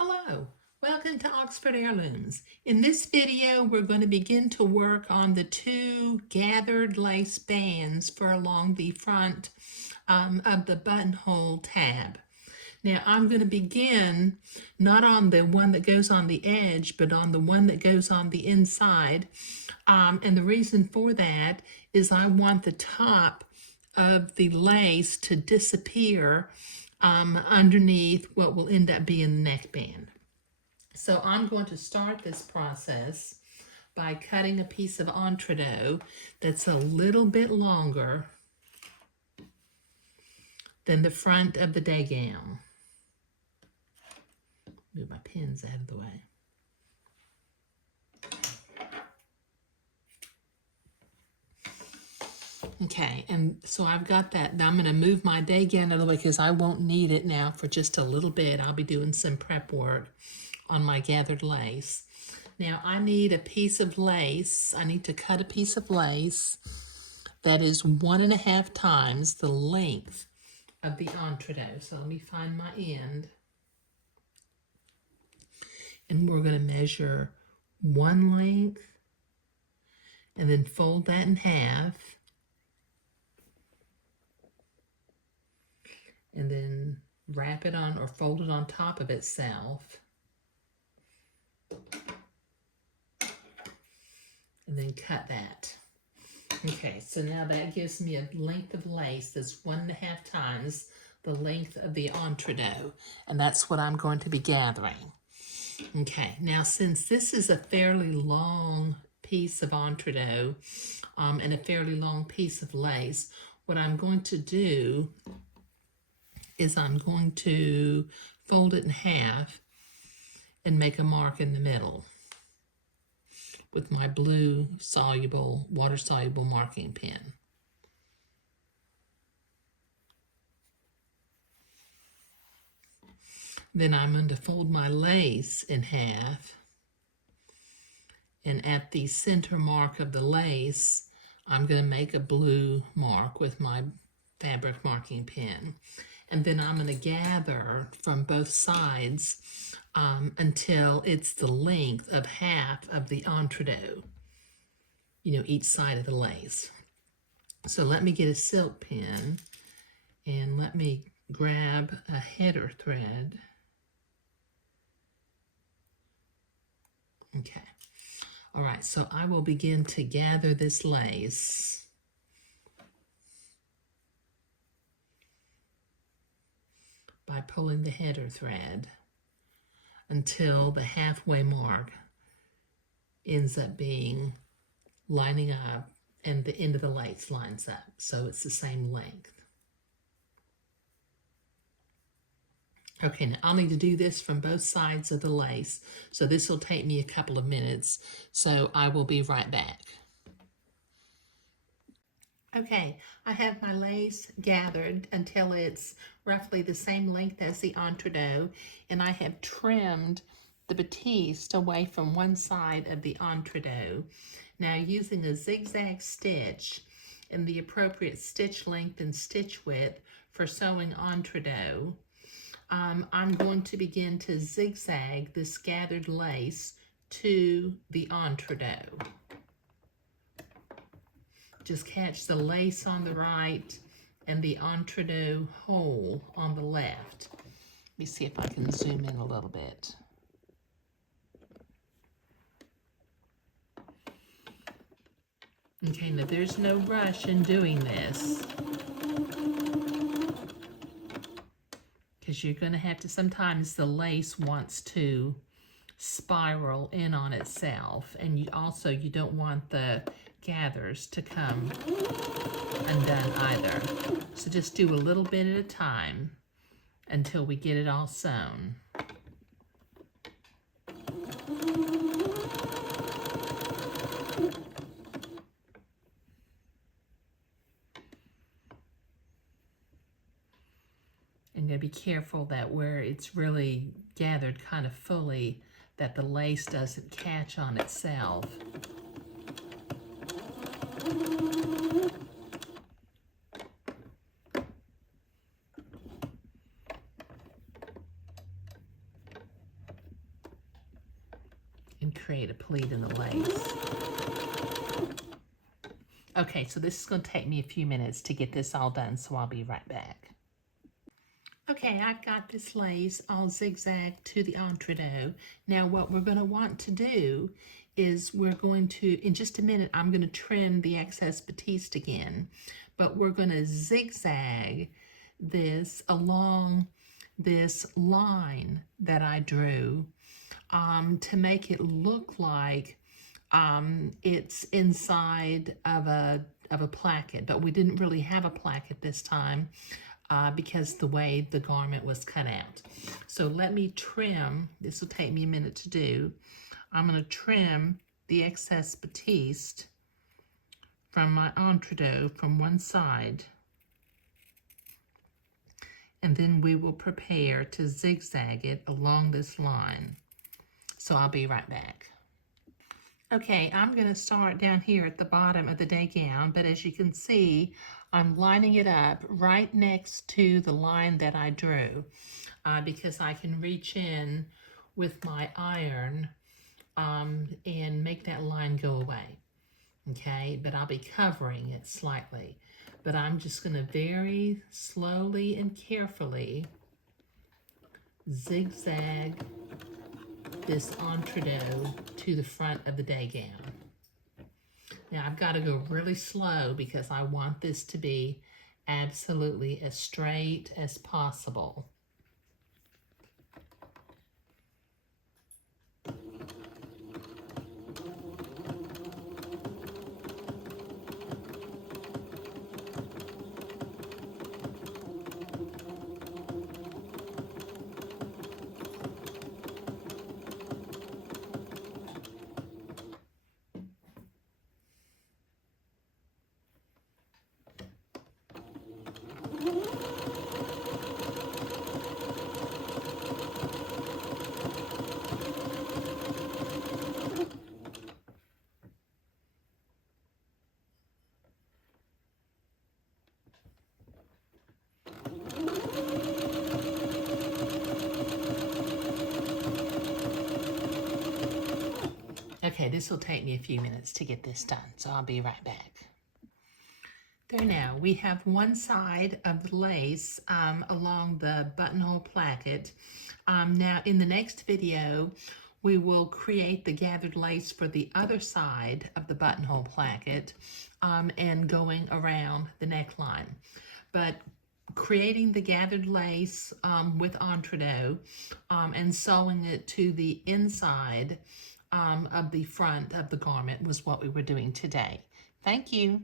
Hello, welcome to Oxford Heirlooms. In this video, we're going to begin to work on the two gathered lace bands for along the front of the buttonhole tab. Now I'm going to begin not on the one that goes on the edge, but on the one that goes on the inside. And the reason for that is I want the top of the lace to disappear underneath what will end up being the neckband. So I'm going to start this process by cutting a piece of entredeux that's a little bit longer than the front of the day gown. Move my pins out of the way. Okay, and so I've got that. Now I'm going to move my day gown out of the way because I won't need it now for just a little bit. I'll be doing some prep work on my gathered lace. Now I need a piece of lace. I need to cut a piece of lace that is 1.5 times the length of the entredeux. So let me find my end. And we're going to measure one length and then fold that in half. And then wrap it on or fold it on top of itself. And then cut that. Okay, so now that gives me a length of lace that's 1.5 times the length of the entredeux. And that's what I'm going to be gathering. Okay, now since this is a fairly long piece of entredeux and a fairly long piece of lace, what I'm going to do is I'm going to fold it in half and make a mark in the middle with my blue water-soluble marking pen. Then I'm going to fold my lace in half, and at the center mark of the lace, I'm going to make a blue mark with my fabric marking pen. And then I'm going to gather from both sides until it's the length of half of the entredeux, each side of the lace. So let me get a silk pin and let me grab a header thread. Okay. All right, so I will begin to gather this lace. By pulling the header thread until the halfway mark ends up being lining up and the end of the lace lines up, so it's the same length. Okay, now I'll need to do this from both sides of the lace, so this will take me a couple of minutes, so I will be right back. Okay, I have my lace gathered until it's roughly the same length as the entredeux, and I have trimmed the batiste away from one side of the entredeux. Now, using a zigzag stitch and the appropriate stitch length and stitch width for sewing entredeux, I'm going to begin to zigzag this gathered lace to the entredeux. Just catch the lace on the right and the entredeux hole on the left. Let me see if I can zoom in a little bit. Okay, now there's no rush in doing this, because you're going to have to, sometimes the lace wants to spiral in on itself, and you don't want the gathers to come undone either. So just do a little bit at a time until we get it all sewn. And you gotta be careful that where it's really gathered kind of fully, that the lace doesn't catch on itself. create a pleat in the lace. Okay, so this is going to take me a few minutes to get this all done, so I'll be right back. Okay, I've got this lace all zigzag to the entredeux. Now what we're going to want to do is we're going to, in just a minute, I'm going to trim the excess batiste again, but we're going to zigzag this along this line that I drew to make it look like it's inside of a placket, but we didn't really have a placket this time because the way the garment was cut out. So let me trim, this will take me a minute to do. I'm going to trim the excess batiste from my entredeux from one side, and then we will prepare to zigzag it along this line. So I'll be right back. Okay, I'm going to start down here at the bottom of the day gown, but as you can see, I'm lining it up right next to the line that I drew because I can reach in with my iron and make that line go away. Okay, but I'll be covering it slightly. But I'm just going to very slowly and carefully zigzag this entredeux to the front of the day gown. Now I've got to go really slow because I want this to be absolutely as straight as possible. Okay, this will take me a few minutes to get this done, so I'll be right back. There now, we have one side of the lace along the buttonhole placket. Now, in the next video, we will create the gathered lace for the other side of the buttonhole placket and going around the neckline. But creating the gathered lace with entredeux and sewing it to the inside of the front of the garment was what we were doing today. Thank you.